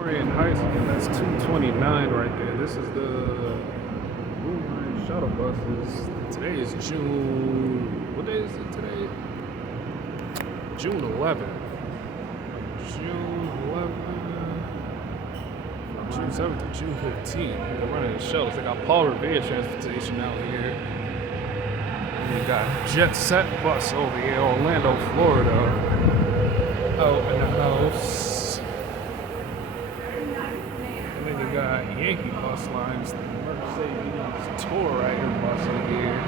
Orient Heights, again, that's 229 right there. This is the Blue Line shuttle buses. Today is June. What day is it today? June 11th. June 11th. June 7th to June 15th. They're running the shuttles. They got Paul Revere transportation out here. And you got Jet Set bus over here, Orlando, Florida. Out in the house. Got Yankee bus lines, the Mercedes Tour Rider bus over here.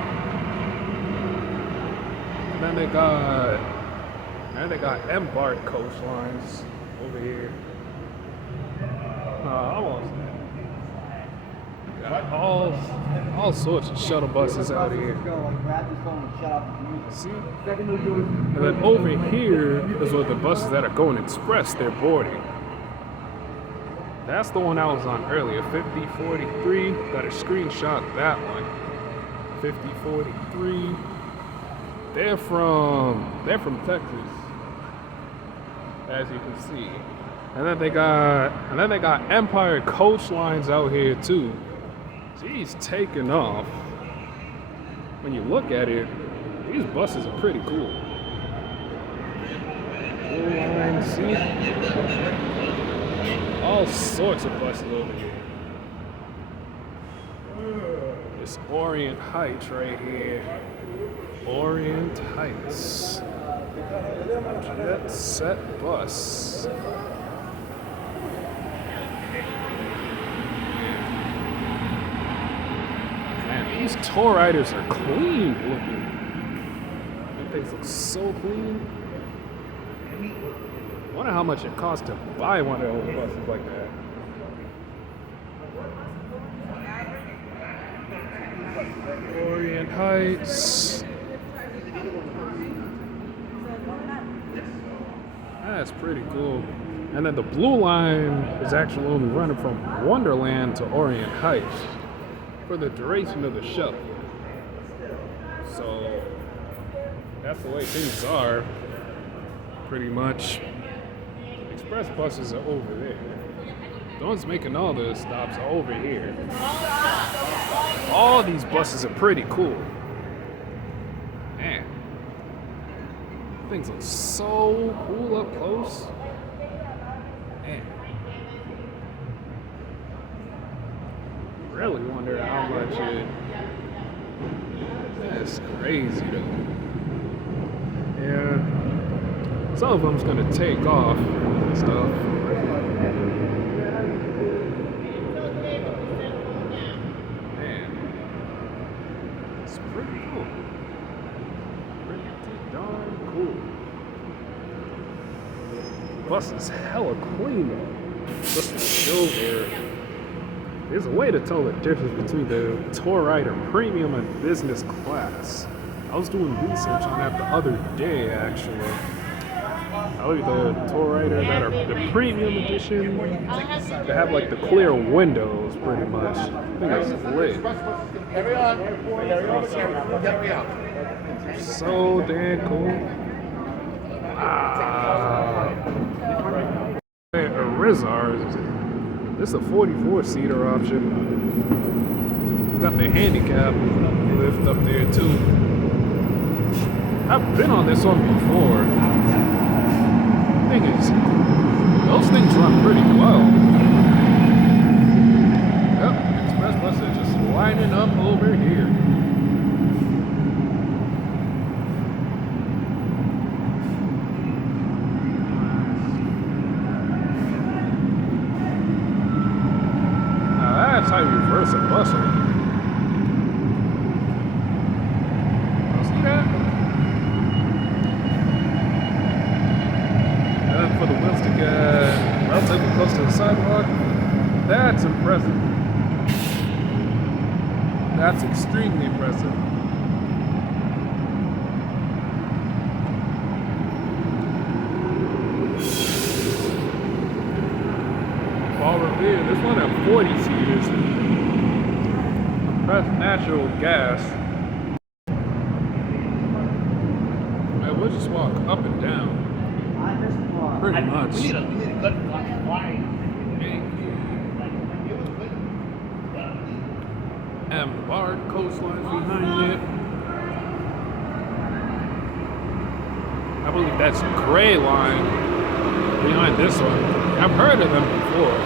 And then they got embark coach lines over here. Almost got all sorts of shuttle buses out here. See? And then over here is where the buses that are going express, they're boarding. That's the one I was on earlier, 5043. Got a screenshot that one. 5043. They're from Texas, as you can see. And then they got Empire coach lines out here too. Geez, taking off. When you look at it, these buses are pretty cool. Blue line, see? All sorts of buses over here. This Orient Heights right here. Orient Heights. Jet Set bus. Man, these tour riders are clean looking. These things look so clean. I wonder how much it costs to buy one of those buses like that. Orient Heights. That's pretty cool. And then the blue line is actually only running from Wonderland to Orient Heights for the duration of the shuttle. So that's the way things are, pretty much. Express buses are over there. The ones making all the stops are over here. All these buses are pretty cool. Man, things look so cool up close. Man, really wonder how much it. That's crazy though. Yeah, some of them's gonna take off. Stuff. Man, it's pretty cool. Pretty darn cool. Bus is hella clean though. Just the silver. There's a way to tell the difference between the tour rider premium and business class. I was doing research on that the other day actually. I look at the tour rider that are the premium edition. They have like the clear windows, pretty much. I think that's lit. So damn cool. Irizar. This is a 44-seater option. It's got the handicap lift up there too. I've been on this one before. Thing is, those things run pretty well. Yep, express bus is just lining up over here. Now that's how you reverse a bus. See that? For the wheels to get relatively close to the sidewalk. That's impressive. That's extremely impressive. Paul Revere, this one at 40 seaters. Compressed natural gas. Man, we'll just walk up and down. Pretty much. We need a good line. Man, Embark coastlines behind it. I believe that's Gray Line behind this one. I've heard of them before.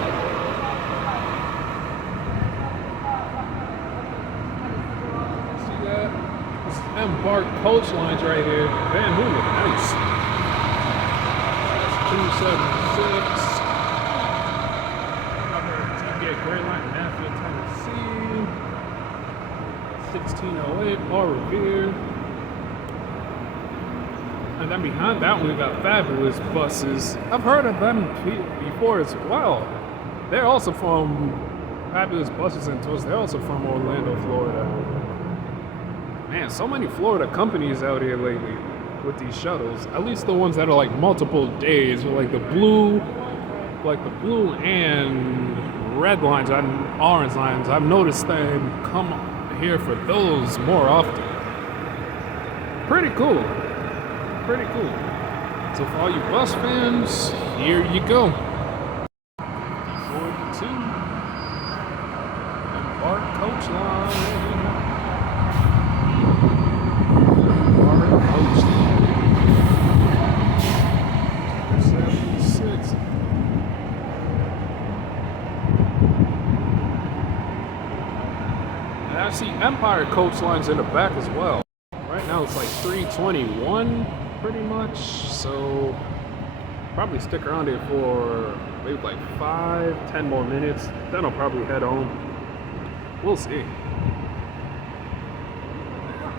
See that? This is Embark coastlines right here. Van Hool, nice. That's 276. Gray Line, Nashville, Tennessee. 1608, Paul Revere. And then behind that one, we got Fabulous buses. I've heard of them before as well. They're also from Fabulous Buses and Tours. They're also from Orlando, Florida. Man, so many Florida companies out here lately with these shuttles. At least the ones that are like multiple days, like the blue and red lines and orange lines. I've noticed them come here for those more often. Pretty cool. Pretty cool. So for all you bus fans, here you go. 42 Embark coach line. Embark coach line. 76. And I see Empire coach lines in the back as well. Right now it's like 3:21 pretty much, so probably stick around here for maybe like 5-10 more minutes, then I'll probably head home. We'll see.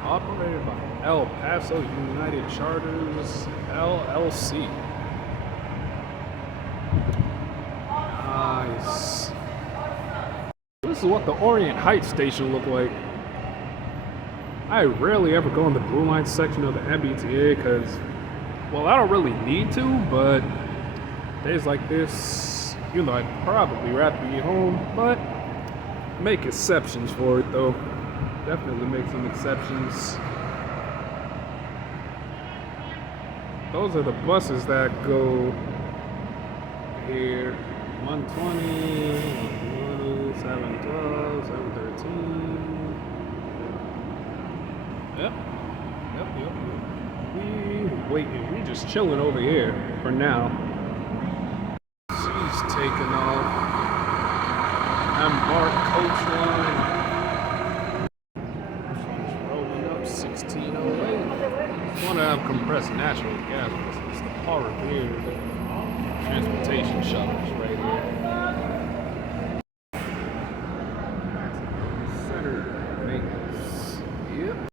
Operated by El Paso United Charters LLC. Nice. This is what the Orient Heights station looked like. I rarely ever go in the Blue Line section of the MBTA because, well, I don't really need to, but days like this, you know, I'd probably rather be home, but make exceptions for it though. Definitely make some exceptions. Those are the buses that go here. 120, 712, 713. Yep. We just chilling over here for now. She's taking off. Embark coach line. She's rolling up 1608. Just want to have compressed natural gas. It's the Paul Revere.